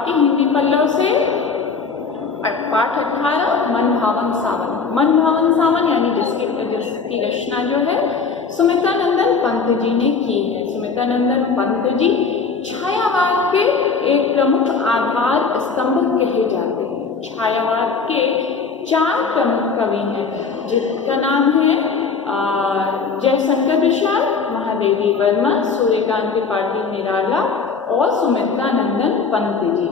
पाठ की हिंदी पल्लव से पाठ 18 मन भावन सावन। मन भावन सावन यानी जिसकी रचना जो है सुमित्रानंदन पंत जी ने की है। सुमित्रानंदन पंत जी छायावाद के एक प्रमुख आधार स्तंभ कहे जाते हैं। छायावाद के 4 प्रमुख कवि हैं जिनका नाम है जयशंकर प्रसाद, महादेवी वर्मा, सूर्यकांत त्रिपाठी निराला और सुमित्रानंदन पंत जी।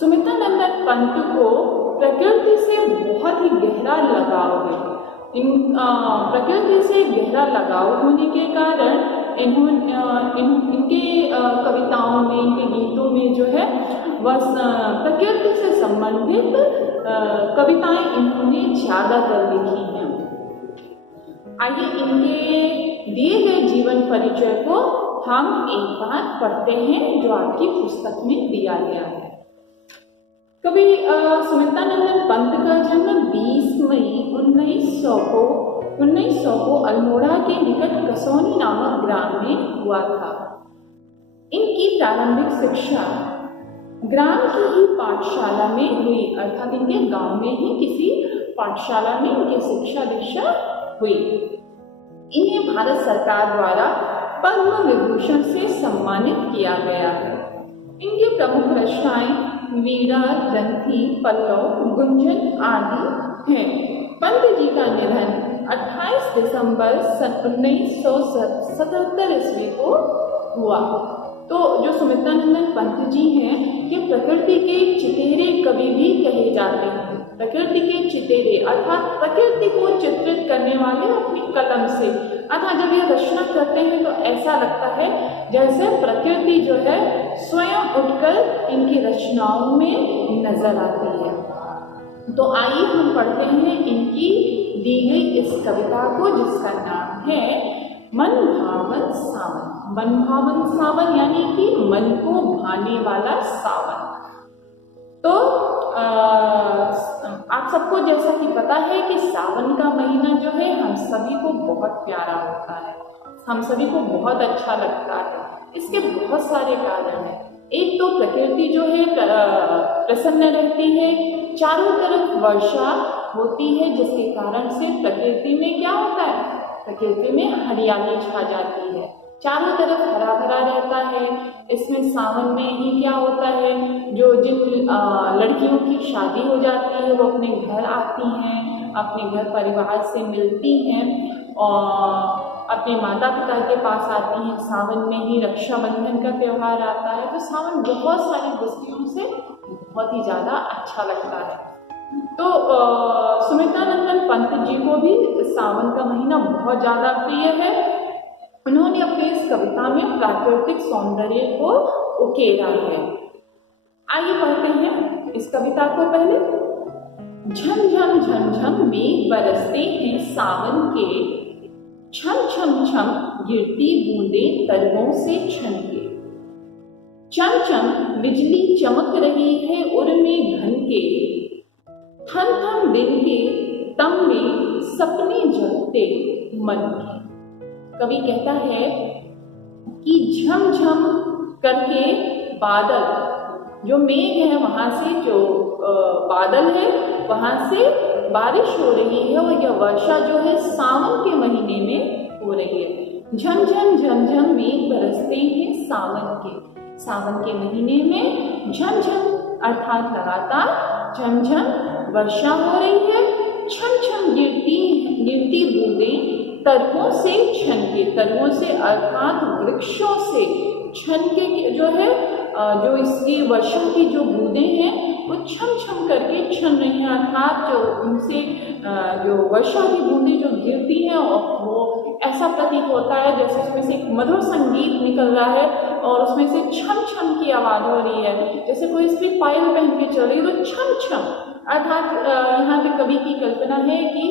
सुमित्रानंदन पंत को प्रकृति से बहुत ही गहरा लगाव है। प्रकृति से गहरा लगाव होने के कारण इनके कविताओं में, इनके गीतों में जो है वह प्रकृति से संबंधित कविताएं इन्होंने ज़्यादातर लिखी हैं। आइए इनके दिए गए जीवन परिचय को हम एक बार पढ़ते हैं जो आपकी पुस्तक में दिया गया है। कवि सुमित्रानंदन पंत का जन्म 20 मई 1900 को अल्मोड़ा के निकट कसौनी नामक ग्राम में हुआ था। इनकी प्रारंभिक शिक्षा ग्राम की ही पाठशाला में हुई, अर्थात इनके गांव में ही किसी पाठशाला में इनकी शिक्षा दीक्षा हुई। इन्हें भारत सरकार द्वारा पद्म विभूषण से सम्मानित किया गया है। इनकी प्रमुख रचनाएं वीणा, ग्रंथि, पल्लव, गुंजन आदि हैं। पंत जी का निधन 28 दिसंबर सन 1977 ईस्वी को हुआ। तो जो सुमित्रानंदन पंत जी हैं ये प्रकृति के चितेरे कवि भी कहे जाते हैं। प्रकृति के चितेरे अर्थात प्रकृति को चित्रित करने वाले अपनी कलम से, अर्थात जब ये रचना करते हैं तो ऐसा लगता है जैसे प्रकृति जो है स्वयं उठकर इनकी रचनाओं में नजर आती है। तो आइए हम पढ़ते हैं इनकी दी गई इस कविता को जिसका नाम है मन भावन सावन। मन भावन सावन यानी कि मन को भाने वाला सावन। तो आप सबको जैसा कि पता है कि सावन का महीना जो है हम सभी को बहुत प्यारा होता है, हम सभी को बहुत अच्छा लगता है। इसके बहुत सारे कारण हैं। एक तो प्रकृति जो है प्रसन्न रहती है, चारों तरफ वर्षा होती है जिसके कारण से प्रकृति में क्या होता है, प्रकृति में हरियाली छा जाती है, चारों तरफ हरा भरा रहता है। इसमें सावन में ही क्या होता है, जिन लड़कियों की शादी हो जाती है वो अपने घर आती हैं, अपने घर परिवार से मिलती हैं और अपने माता पिता के पास आती हैं। सावन में ही रक्षाबंधन का त्यौहार आता है। तो सावन बहुत सारी दृष्टियों से बहुत ही ज़्यादा अच्छा लगता है। तो सुमित्रानंदन पंत जी को भी सावन का महीना बहुत ज़्यादा प्रिय है। उन्होंने अपनी इस कविता में प्राकृतिक सौंदर्य को उकेरा है। आइए पढ़ते हैं इस कविता को। पहले झम झम झम झम मेघ बरसते हैं सावन के, छम छम छम गिरती बूंदें तरवों से छनके, चम चम बिजली चमक रही है उर्मे घन के, थम थम दिन के तम में सपने जगते मन के। कवि कहता है कि झम झम करके बादल, जो मेघ है वहां से जो बादल है वहां से बारिश हो रही है और यह वर्षा जो है सावन के महीने में हो रही है। झम झम झम झम मेघ बरसते हैं सावन के, सावन के महीने में झम झम अर्थात लगातार झम झम वर्षा हो रही है। छम छम गिरती बूंदें तरवों से छनके, तरवों से अर्थात वृक्षों से छनके जो है, जो इसकी वर्षा की जो बूंदें हैं वो छम छम करके छन रही हैं, अर्थात जो उनसे जो वर्षा की बूंदें जो गिरती हैं और वो ऐसा प्रतीत होता है जैसे उसमें से एक मधुर संगीत निकल रहा है और उसमें से छम छम की आवाज हो रही है, जैसे कोई स्त्री पायल पहन के चल रही है तो छम छम। अर्थात यहाँ पे कवि की कल्पना है कि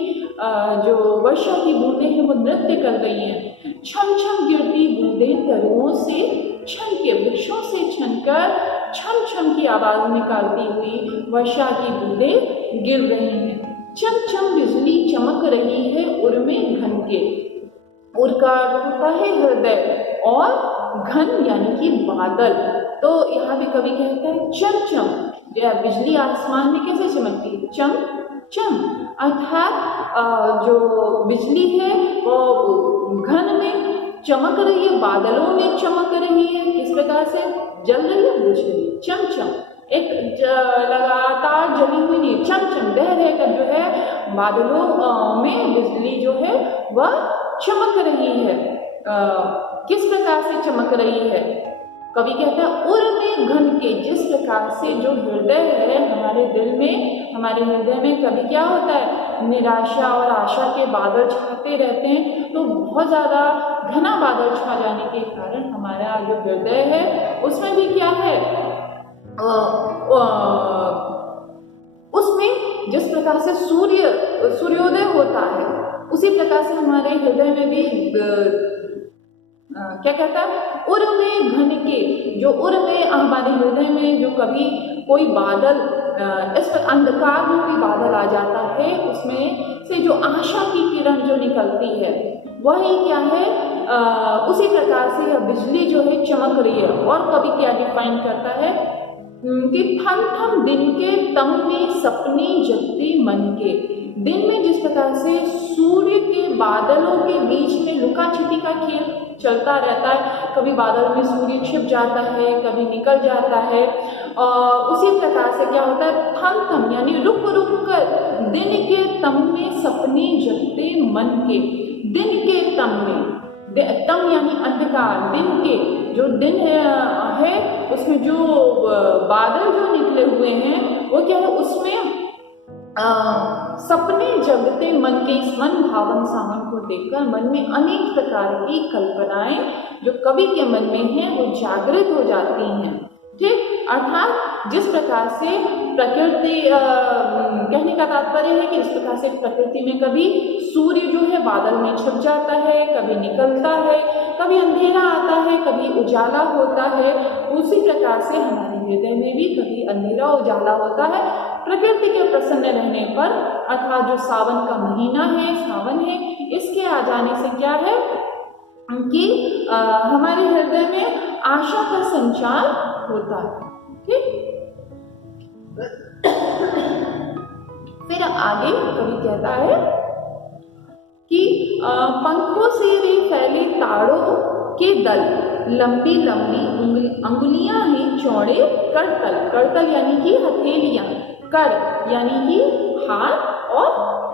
जो वर्षा की बूंदें हैं वो नृत्य कर रही हैं। छम छम गिरती बूंदें तरवों से छन के, वृक्षों से छनकर छम छम की आवाज निकालती हुई वर्षा की बूंदें गिर रही हैं। चम चम बिजली चमक रही है उर्मे घन के, उर का होता है हृदय और घन यानी कि बादल, तो यहाँ भी कवि कहता है चमचम, बिजली आसमान में कैसे चमकती है, चम चम, अर्थात जो बिजली है वो घन में चमक रही है, बादलों में चमक रही है, किस प्रकार से जल रही है, बुझ रही है, चमचम, एक लगातार जली हुई नहीं, चमचम बह रहकर जो है बादलों में बिजली जो है वह चमक रही है। किस प्रकार से चमक रही है, कवि कहता है उर में घन के, जिस प्रकार से जो हृदय है हमारे दिल में, हमारे हृदय में कभी क्या होता है, निराशा और आशा के बादल छाते रहते हैं, तो बहुत ज़्यादा घना बादल छा जाने के कारण हमारा जो हृदय है उसमें भी क्या है, उसमें जिस प्रकार से सूर्योदय होता है उसी प्रकार से हमारे हृदय में भी क्या कहता है, उर में घन के, जो उर में हमारे हृदय में जो कभी कोई बादल, इस पर अंधकार रूपी बादल आ जाता है, उसमें से जो आशा की किरण जो निकलती है वही क्या है, उसी प्रकार से यह बिजली जो है चमक रही है। और कभी क्या डिफाइन करता है कि थम थम दिन के तम में सपने जगती मन के, दिन में जिस प्रकार से सूर्य के बादलों के बीच में लुका छिपी का खेल चलता रहता है, कभी बादल में सूर्य छिप जाता है, कभी निकल जाता है, उसी प्रकार से क्या होता है, थम थम यानी रुक रुक कर दिन के तम में सपने जगते मन के, दिन के तम में, तम यानी अंधकार, दिन के जो दिन है उसमें जो बादल जो निकले हुए हैं वो क्या है, उसमें सपने जगते मन के, इस मन भावन सावन को देखकर मन में अनेक प्रकार की कल्पनाएं जो कवि के मन में हैं वो जागृत हो जाती हैं। ठीक, अर्थात जिस प्रकार से प्रकृति, कहने का तात्पर्य है कि इस प्रकार से प्रकृति में कभी सूर्य जो है बादल में छुप जाता है, कभी निकलता है, कभी अंधेरा आता है, कभी उजाला होता है, उसी प्रकार से हमारे हृदय में भी कभी अंधेरा उजाला होता है प्रकृति के प्रसन्न रहने पर। अर्थात जो सावन का महीना है, सावन है, इसके आ जाने से क्या है कि हमारे हृदय में आशा का संचार होता है। ठीक, फिर आगे कवि कहता है कि पंखों से वे फैले तारों के दल, लंबी लंबी अंगुलियां हैं चौड़े करतल, करतल यानी कि हथेलियां, कर यानी कि हाथ और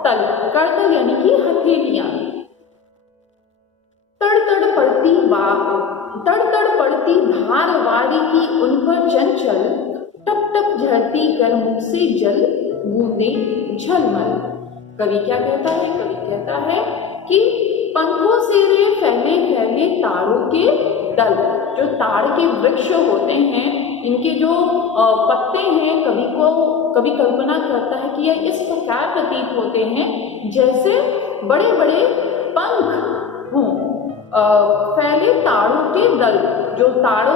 तल, करतल यानी कि हथेलियां, तड़ तड़ पड़ती धार वारी की उन पर चंचल, टप टप झरती कर मुख से जल बूंदे झलमल। कवि क्या कहता है, कवि कहता है कि पंखों से रे फैले फैले तारों के दल, जो ताड़ के वृक्ष होते हैं इनके जो पत्ते हैं, कवि कल्पना करता है कि यह इस प्रकार प्रतीत होते हैं जैसे बड़े बड़े पंख हों। फैले ताड़ों के दल, जो ताड़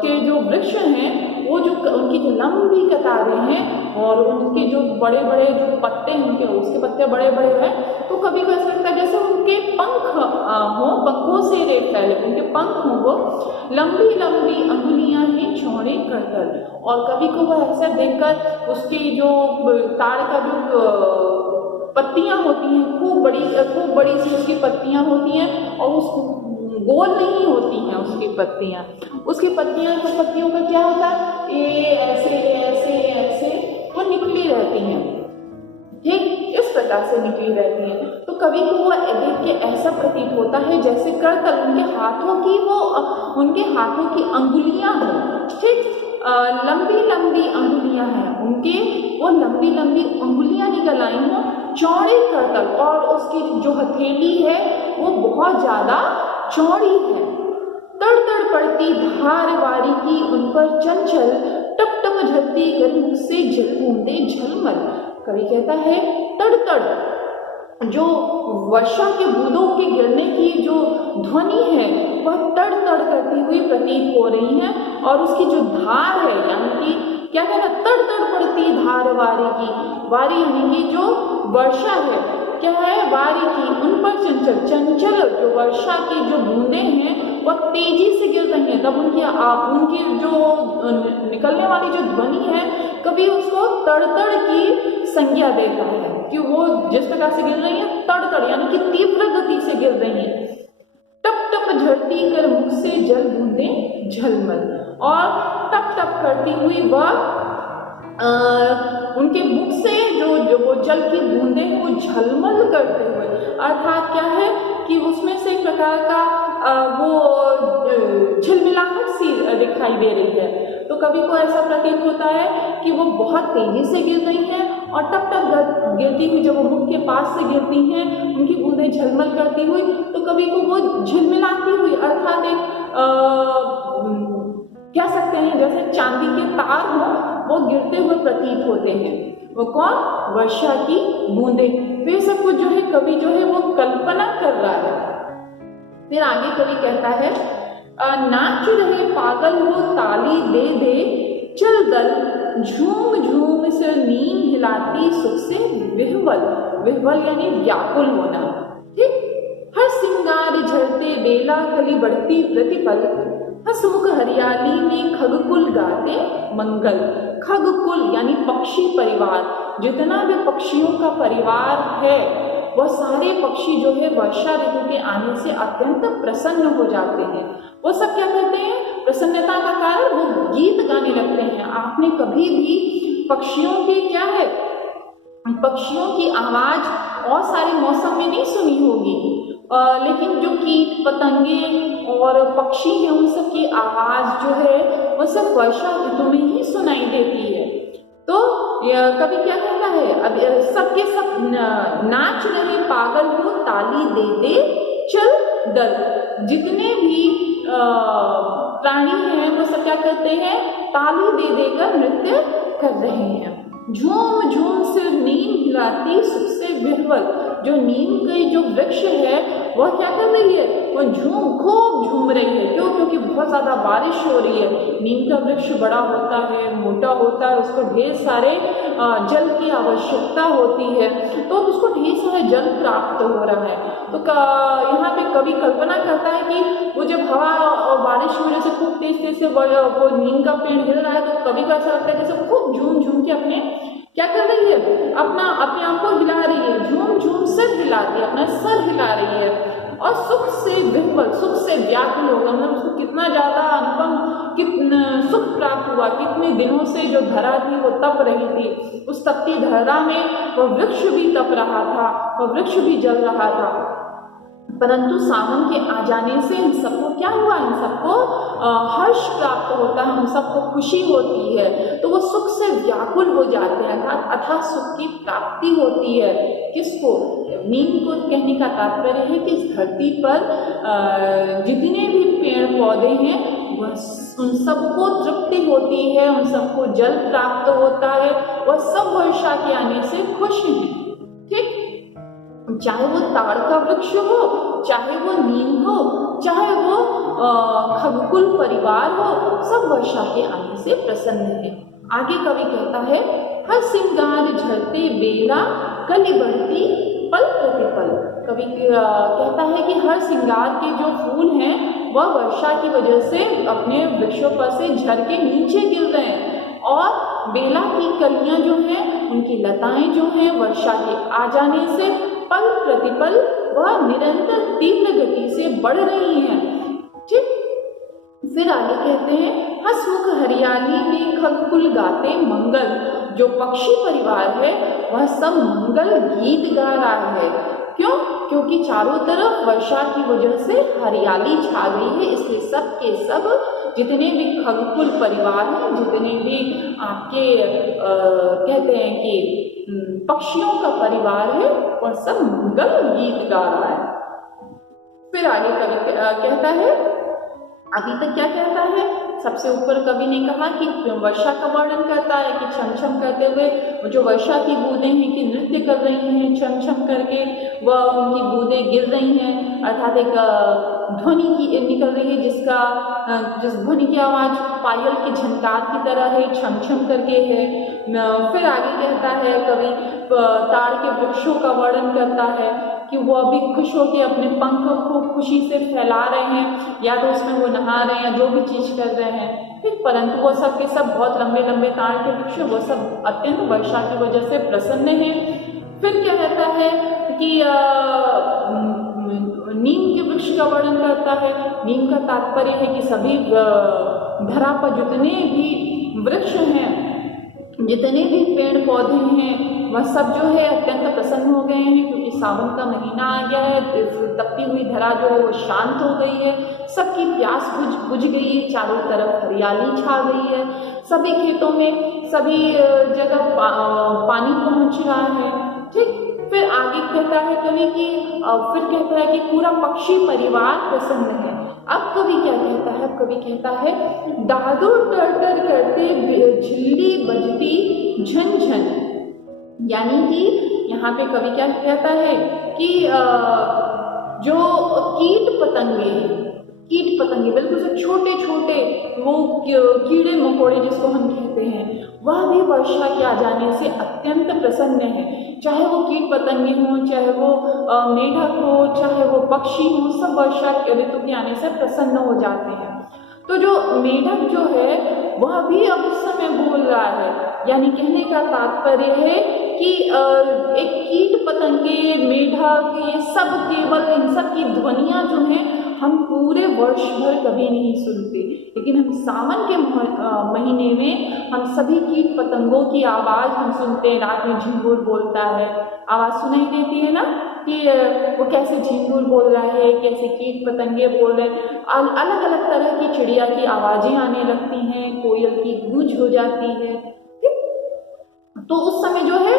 के जो वृक्ष हैं वो जो उनकी जो लंबी कतारें हैं और उनके जो बड़े बड़े जो पत्ते हैं उनके, उसके पत्ते बड़े बड़े हैं, तो कभी को ऐसा लगता है जैसे उनके पंख हों, पंखों से रे फैले, उनके पंख हों, वो लंबी लंबी अंगुलियां हैं चौड़े करतल। और कभी को वह ऐसा देखकर उसकी जो ताड़ का जो पत्तियां होती हैं, खूब बड़ी सी उसकी पत्तियां होती हैं और उस गोल नहीं होती हैं उसकी पत्तियां, पत्तियों का क्या होता है, ये ऐसे ऐसे ऐसे वो निकली रहती हैं। ठीक, इस प्रकार से निकली रहती हैं। तो कवि को वो देख के ऐसा प्रतीत होता है जैसे करतल, उनके हाथों की अंगुलियां हों। ठीक, लंबी लंबी अंगुलियां हैं उनके, वो लंबी लंबी अंगुलियां निकल आई हों, चौड़े करतल, और उसकी जो हथेली है वो बहुत ज्यादा चौड़ी है। तड़ तड़ पड़ती धार वारी की उन पर चंचल, टप टप झरती कर मुख से जल बूंदे झलमल। कवि कहता है तड़ तड़, जो वर्षा के बूंदों के गिरने की जो ध्वनि है वह तड़ तड़ करती हुई प्रतीत हो रही है, और उसकी जो धार है यानी कि क्या कहना, तड़ तड़ पड़ती धार वारी की, वारी यानी कि जो वर्षा है, क्या है, वारी की उन पर चंचल, चंचल जो वर्षा की जो बूंदे हैं वह तेजी से गिर रही हैं, तब उनकी जो निकलने वाली जो ध्वनि है कभी उसको तड़तड़ की संज्ञा देता है कि वो जिस प्रकार से गिर रही है तड़तड़ यानी कि तीव्र गति से गिर रही है। टप टप झड़ती कर मुख से जल बूंदें झलमल, और टप टप करती हुई वह उनके मुख से जो वो जल की बूंदें वो झलमल करते हुए, अर्थात क्या है कि उसमें से एक प्रकार का वो झिलमिलाहट सी दिखाई दे रही है। तो कवि को ऐसा प्रतीत होता है कि वो बहुत तेजी से गिर रही हैं और टप टप गिरती हुई जब वो मुख के पास से गिरती हैं उनकी बूंदें झलमल करती हुई, तो कवि को वो झिलमिलाती हुई अर्थात एक कह सकते हैं जैसे चांदी के तार हो वो गिरते हुए प्रतीत होते हैं। वो कौन? वर्षा की बूंदें। वे सब कुछ जो है कवि जो है वो कल्पना कर रहा है। फिर आगे कवि कहता है नाच रहे पागल वो ताली दे दे चल दल झूम झूम से नीम हिलाती सुख से विह्वल, विह्वल यानी व्याकुल होना। ठीक, हर सिंगार झरते बेला कली बढ़ती प्रतिपल, हसमुख हरियाली में खगकुल गाते मंगल। खगकुल यानी पक्षी परिवार, जितना भी पक्षियों का परिवार है वह सारे पक्षी जो है वर्षा ऋतु के आने से अत्यंत प्रसन्न हो जाते हैं। वो सब क्या करते हैं? प्रसन्नता का कारण वो गीत गाने लगते हैं। आपने कभी भी पक्षियों की क्या है, पक्षियों की आवाज और सारे मौसम में नहीं सुनी होगी, लेकिन जो कीट पतंगे और पक्षी हैं उन सब की आवाज जो है वो सब वर्षा ऋतु में ही सुनाई देती है। तो कवि क्या कहता है, अब सबके सब नाच रहे पागल को ताली दे दे चल दल। जितने भी प्राणी हैं वो सब क्या करते हैं? ताली दे देकर नृत्य कर रहे हैं। झूम झूम से नीम हिलाती सुख से विह्वल, जो नीम के जो वृक्ष है वह क्या कर रही है? वो खूब झूम रही है। क्यों? क्योंकि बहुत ज्यादा बारिश हो रही है। नीम का वृक्ष बड़ा होता है, मोटा होता है, उसको ढेर सारे जल की आवश्यकता होती है, तो उसको ढेर सारा जल प्राप्त हो रहा है। तो यहाँ पे कवि कल्पना करता है कि वो जब हवा और बारिश की वजह से खूब तेज से वो नीम का पेड़ हिल रहा है, तो कवि को ऐसा लगता है जैसे खूब झूम झूम के अपने क्या कर रही है? अपने आप को हिला रही है, झूम झूम सिर हिलाती है, अपना सर हिला रही है और सुख से विह्वल, सुख से व्याकुल होगा। मतलब उसको कितना ज्यादा अनुपम, कितना सुख प्राप्त हुआ। कितने दिनों से जो धरा थी वो तप रही थी, उस तपती धरा में वह वृक्ष भी तप रहा था, वह वृक्ष भी जल रहा था। परंतु सावन के आ जाने से इन सबको क्या हुआ? इन सबको हर्ष प्राप्त होता है, उन सबको खुशी होती है, तो वो सुख से व्याकुल हो जाते हैं, अर्थात सुख की प्राप्ति होती है। किसको? नीम को कहने का तात्पर्य है कि इस धरती पर जितने भी पेड़ पौधे हैं वह उन सबको तृप्ति होती है, उन सबको जल प्राप्त होता है, वह सब वर्षा के आने से खुश हैं। ठीक, चाहे वो ताड़ का वृक्ष हो, चाहे वो नीम हो, चाहे वो खगकुल परिवार हो, सब वर्षा के आने से प्रसन्न है। आगे कवि कहता है हर सिंगार झरते बेला कली बढ़ती पल प्रतिपल। कवि कहता है कि हर सिंगार के जो फूल हैं वह वर्षा की वजह से अपने वृक्षों पर से झर के नीचे गिर रहे हैं, और बेला की कलियां जो हैं, उनकी लताएं जो हैं वर्षा के आ जाने से पल प्रतिपल वह निरंतर तीव्र गति से बढ़ रही हैं। ठीक, फिर आगे कहते हैं हसमुख हरियाली में खगकुल गाते मंगल। जो पक्षी परिवार है वह सब मंगल गीत गा रहा है। क्यों? क्योंकि चारों तरफ वर्षा की वजह से हरियाली छा गई है, इसलिए सब के सब जितने भी खगकुल परिवार हैं, जितने भी आपके कहते हैं कि पक्षियों का परिवार है, वह सब मंगल गीत गा रहा है। फिर आगे कवि कहता है, अभी तक क्या कहता है? सबसे ऊपर कवि ने कहा कि वर्षा का वर्णन करता है कि छम छम करते हुए जो वर्षा की बूंदें हैं कि नृत्य कर रही हैं, छम छम करके वह उनकी बूंदें गिर रही हैं, अर्थात एक ध्वनि की निकल रही है जिस ध्वनि की आवाज पायल की झनकार की तरह है, छम छम करके है। फिर आगे कहता है कवि ताड़ के वृक्षों का वर्णन करता है कि वो अभी खुश होकर अपने पंख को खुशी से फैला रहे हैं, या तो उसमें वो नहा रहे हैं, जो भी चीज कर रहे हैं। फिर परंतु वो सब के सब बहुत लंबे लंबे ताड़ के वृक्ष, वो सब अत्यंत वर्षा की वजह से प्रसन्न हैं। फिर क्या कहता है कि नीम के वृक्ष का वर्णन करता है। नीम का तात्पर्य है कि सभी धरा पर जितने भी वृक्ष हैं, जितने भी पेड़ पौधे हैं, वह सब जो है अत्यंत प्रसन्न हो गए हैं, क्योंकि सावन का महीना आ गया है। तपती हुई धरा जो शांत हो गई है, सबकी प्यास बुझ गई है, चारों तरफ हरियाली छा गई है, सभी खेतों में सभी जगह पानी पहुंच रहा है। ठीक, फिर आगे कहता है कवि कि फिर कहता है कि पूरा पक्षी परिवार प्रसन्न है। अब कवि क्या कहता है? अब कवि कहता है दादुर टर टर करते झिल्ली बजती झन झन, यानी कि यहाँ पे कवि क्या कहता है कि जो कीट पतंगे बिल्कुल से छोटे छोटे वो कीड़े मकोड़े जिसको हम कहते हैं, वह भी वर्षा के आ जाने से अत्यंत प्रसन्न है। चाहे वो कीट पतंगे हों, चाहे वो मेढक हो, चाहे वो पक्षी हो, सब वर्षा ऋतु के आने से प्रसन्न हो जाते हैं। तो जो मेढक जो है वह भी अब उस समय बोल रहा है, यानी कहने का तात्पर्य है कि एक कीट पतंगे, मेढक, ये सब केवल इन सब की ध्वनियाँ जो हैं हम पूरे वर्ष भर कभी नहीं सुनते, लेकिन हम सावन के महीने में हम सभी कीट पतंगों की आवाज़ हम सुनते हैं। रात में झिंगुर बोलता है, आवाज़ सुनाई देती है ना, कि वो कैसे झिंगुर बोल रहा है, कैसे कीट पतंगे बोल रहे हैं। अलग अलग तरह की चिड़िया की आवाज़ें आने लगती हैं, कोयल की गूंज हो जाती है। तो उस समय जो है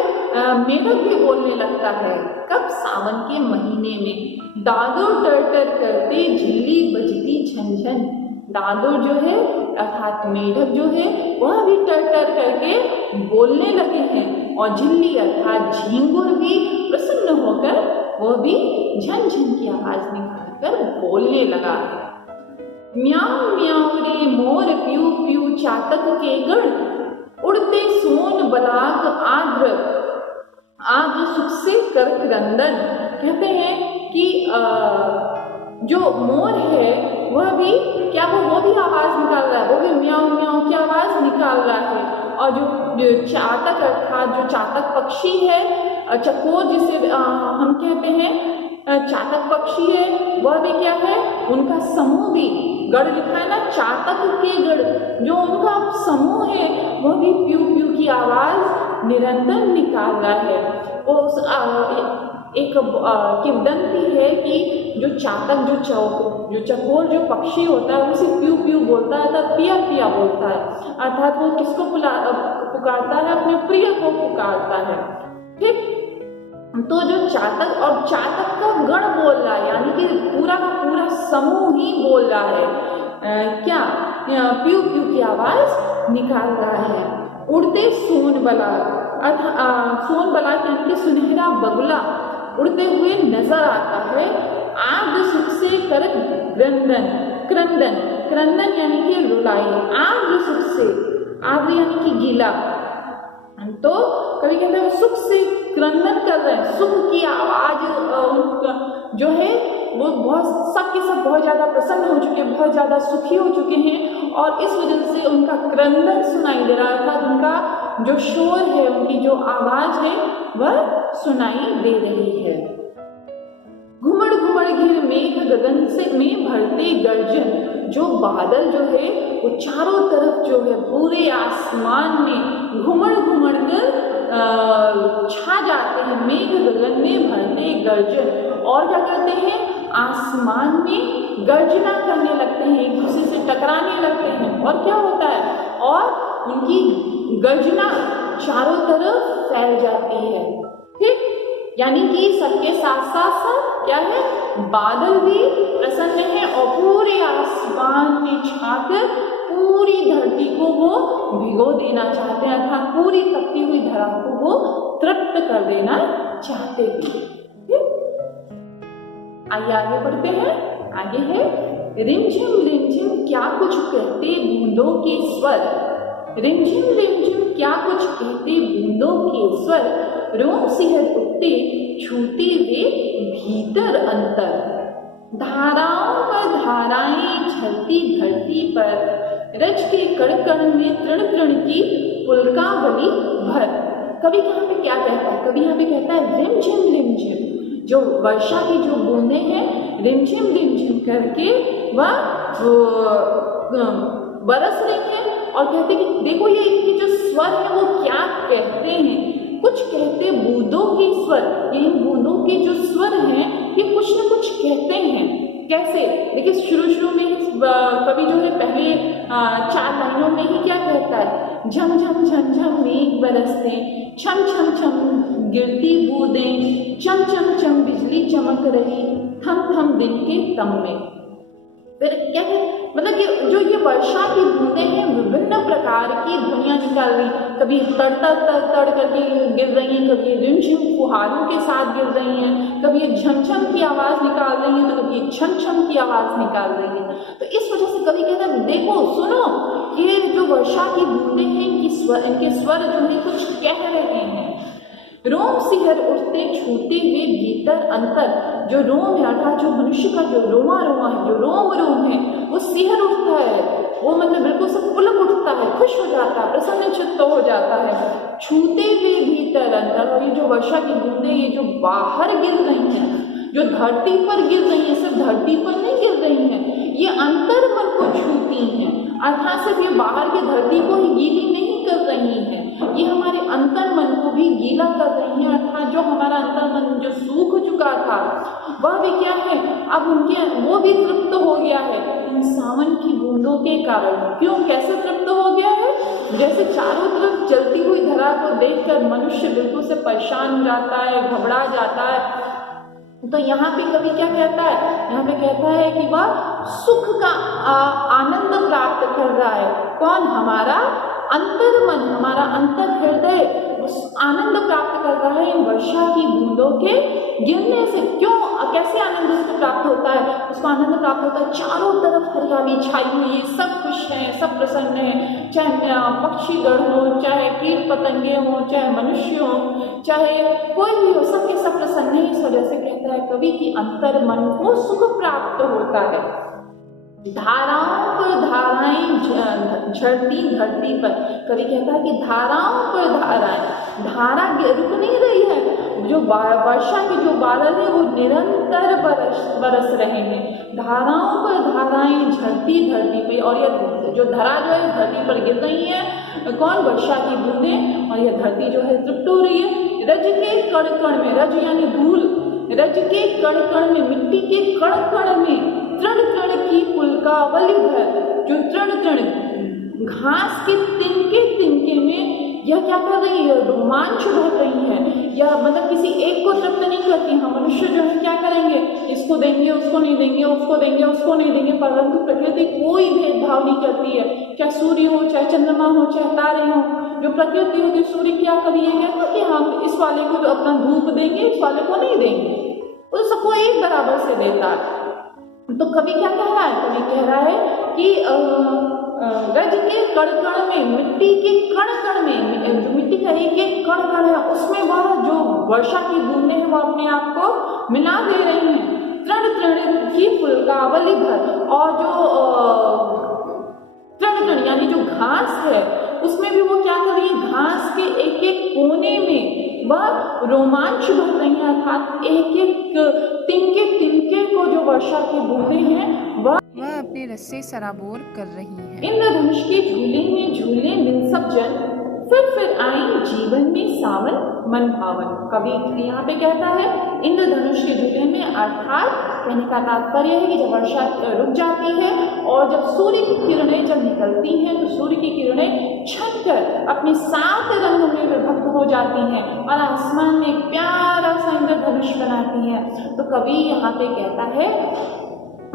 मेढक भी बोलने लगता है। कब? सावन के महीने में। दादुर टर टर करते झिल्ली बजती झन झन। दादुर जो है अर्थात मेढक जो है वह भी टर टर करके बोलने लगे हैं, और झिल्ली अर्थात झींगुर भी प्रसन्न होकर वह भी झन झन की आवाज निकालकर बोलने लगा। म्याऊ म्याऊ रे मोर प्यू प्यू चातक के गण, उड़ते सोन बलाक आद्र सुख से कर क्रंदन। कहते हैं कि जो मोर है वह भी क्या वो भी आवाज निकाल रहा है, वो भी म्याऊ म्याऊ की आवाज निकाल रहा है। और जो चातक अर्थात जो चातक पक्षी है, चकोर जिसे हम कहते हैं, चातक पक्षी है, वह भी क्या है, उनका समूह भी, गढ़ लिखा है ना, चातक के गढ़, जो उनका समूह है वह भी प्यू प्यू की आवाज निरंतर निकाल रहा है। वो एक किंवदंती है कि जो चातक जो चकोर जो पक्षी होता है उसे प्यू प्यू बोलता है, अर्थात पिया पिया बोलता है, अर्थात वो किसको पुकारता है? अपने प्रिय को पुकारता है। ठीक, तो जो चातक और चातक का गण बोल रहा है, यानी कि पूरा का पूरा समूह ही बोल रहा है, क्या प्यू प्यू की आवाज निकाल रहा है। उड़ते सोन बला, सोन बला यानी कि सुनहरा बगुला उड़ते हुए नजर आता है। आद्र सुख से कर क्रंदन, क्रंदन क्रंदन यानी कि रुलाई, आद्र सुख से, आद्र यानी कि गीला, तो कभी कहते हैं सुख से क्रंदन कर रहे हैं, सुख की आवाज जो है वो बहुत सबके सब बहुत ज्यादा प्रसन्न हो चुके हैं, बहुत ज्यादा सुखी हो चुके हैं, और इस वजह से उनका क्रंदन सुनाई दे रहा है, अर्थात उनका जो शोर है, उनकी जो आवाज है वह सुनाई दे रही है। घुमड़ घुमड़ घिर मेघ गगन से में भरते गर्जन, जो बादल जो है वो चारों तरफ जो है पूरे आसमान में घुमड़ घुमड़ कर छा जाते हैं। मेघ गगन में भरते गर्जन, और क्या करते हैं? आसमान में गर्जना करने लगते हैं, एक दूसरे से टकराने लगते हैं, और क्या होता है? और उनकी गर्जना चारों तरफ फैल जाती है। ठीक, यानी कि सबके साथ साथ क्या है? बादल भी प्रसन्न है, और पूरे आसमान में छाकर पूरी धरती को वो भिगो देना चाहते हैं, अर्थात पूरी तपती हुई धरा को वो तृप्त कर देना चाहते हैं। आइए आगे बढ़ते हैं। आगे है रिमझिम क्या कुछ कहते बूंदों के स्वर। रिमझिम क्या कुछ कहते बूंदों के स्वर, रोम सिहर उठते छूते वे भीतर अंतर, धाराओं पर धाराएं झरती धरती पर, रज के कण कण में तृण तृण की पुलकावली भर। कवि यहाँ पे क्या कहता है? कवि यहाँ पे कहता है रिम झिम, जो वर्षा की जो बूंदे हैं रिमझिम करके वह बरस रही है, और कहते कि देखो ये इनके जो स्वर है वो क्या कहते हैं, कुछ कहते बूंदों के स्वर, ये इन बूंदों के जो स्वर हैं ये कुछ न कुछ कहते हैं। कैसे? देखिए शुरू में कवि जो है पहले 4 लाइनों में ही क्या कहता है? झम झम मेघ बरसते, छम छम गिरती बूंदें, चम बिजली चमक रही, थम दिन के तम में। फिर क्या है? मतलब कि जो ये वर्षा की बूंदें हैं विभिन्न प्रकार की ध्वनियां निकाल रही, कभी तड़ करके गिर रही हैं, कभी रिमझिम फुहारों के साथ गिर रही हैं, कभी ये झमझम की आवाज निकाल रही है, तो कभी छम की आवाज निकाल रही है। तो इस वजह से कभी कहते हैं देखो सुनो, ये जो वर्षा की बूंदें हैं इनके स्वर जो है कुछ कह रहे हैं। रोम सिहर उठते छूते हुए भीतर अंतर, जो रोम है अर्थात जो मनुष्य का जो रोमा है, जो रोम है वो सिहर उठता है, वो मतलब बिल्कुल से पुलक उठता है, खुश हो जाता है, प्रसन्न चित्त हो जाता है। छूते हुए भीतर अंतर, और ये जो वर्षा की बूंदें ये जो बाहर गिर रही हैं, जो धरती पर गिर रही है, सिर्फ धरती पर नहीं गिर रही है, ये अंतर मन को छूती हैं, अर्थात सिर्फ ये बाहर की धरती को ही गीली नहीं कर रही है, ये हमारे अंतर मन को भी गीला कर रही है। अर्थात जो हमारा अंतर मन जो सूख चुका था वह भी क्या है, अब वो भी तृप्त हो गया है इन सावन की बूंदों के कारण। क्यों, कैसे तृप्त हो गया है? जैसे चारों तरफ जलती हुई धरा को देखकर मनुष्य बिल्कुल से परेशान हो जाता है, घबरा जाता है, तो यहाँ पे कवि क्या कहता है? यहाँ पे कहता है कि वह सुख का आनंद प्राप्त कर रहा है। कौन? हमारा अंतर मन, हमारा अंतर हृदय उस आनंद प्राप्त कर रहा है इन वर्षा की बूंदों के गिरने से। क्यों, कैसे आनंद उसको प्राप्त होता है? उसको आनंद प्राप्त होता है, चारों तरफ हरियाली छाई हुई है, सब खुश हैं, सब प्रसन्न हैं, चाहे पक्षीगण हो, चाहे कीट पतंगे हो, चाहे मनुष्य हो, चाहे कोई भी हो, सबके सब प्रसन्न है। इस वजह से कहता है कवि की अंतर मन को सुख प्राप्त होता है। धाराओं पर धाराएं झरती धरती पर, कवि कहता है कि धाराओं पर धारा रुक नहीं रही है, जो वर्षा के जो बादल है वो निरंतर बरस रहे हैं। धाराओं पर धाराएं झरती धरती पे, और यह जो धरा जो है धरती पर गिर रही है, कौन? वर्षा की बूंदें, और यह धरती जो है तृप्त हो रही है। रज के कण कण में, रज यानी धूल, रज के कण कण में, मिट्टी के कण कण में तृण तृण की पुलकावली भर, जो तृण घास के तिनके में यह क्या कर रही है? रोमांच भर रही है। यह मतलब किसी एक को तृप्त नहीं करती। हम मनुष्य जो है क्या करेंगे? इसको देंगे, उसको नहीं देंगे, उसको देंगे, उसको नहीं देंगे, परंतु प्रकृति कोई भेदभाव नहीं करती है। चाहे सूर्य हो, चाहे चंद्रमा हो, चाहे तारे हो, जो प्रकृति होगी, सूर्य क्या करिएगा कि हम इस वाले को अपना धूप देंगे, इस वाले को नहीं देंगे, तो सबको एक बराबर से देता है। तो कवि क्या कह रहा है? कवि कह रहा है कि रज के कण कण में, मिट्टी के कण कण में, जो मिट्टी का एक कण है उसमें वह जो वर्षा की बूंदें हैं वो अपने आप को मिला दे रही हैं। तृण की पुलकावली भर, और जो तृण यानी जो घास है उसमें भी वो क्या कर रही है? घास के एक कोने में वह रोमांच भर रही है, अर्थात एक तिनके को जो वर्षा की बूंदें हैं वह अपने रस से सराबोर कर रही है। इंद्रधनुष के झूले में झूले दिन सब जन, फिर आई जीवन में सावन मन भावन। कवि यहाँ पे कहता है इंद्रधनुष के झूले में, अर्थात कहने का तात्पर्य है कि जब वर्षा रुक जाती है और जब सूर्य की किरणें जब निकलती हैं तो सूर्य की किरणें छटकर अपने 7 रंगों में विभक्त हो जाती हैं और आसमान में एक प्यारा सा इंद्रधनुष बनाती हैं। तो कवि यहाँ पे कहता है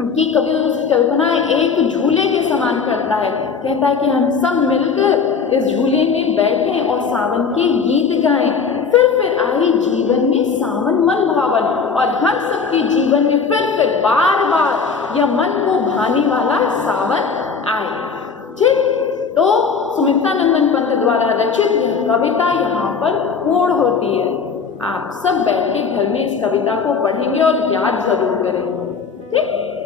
कि कवि उसकी कल्पना एक झूले के समान करता है। कहता है कि हम सब मिलकर इस झूले में बैठें और सावन के गीत गाएं। फिर आई जीवन में सावन मन भावन, और हम सबके जीवन में फिर बार यह मन को भाने वाला सावन आए। ठीक, तो सुमित्रा नंदन पंत द्वारा रचित यह कविता यहाँ पर पूर्ण होती है। आप सब बैठ के घर में इस कविता को पढ़ेंगे और याद जरूर करेंगे। ठीक।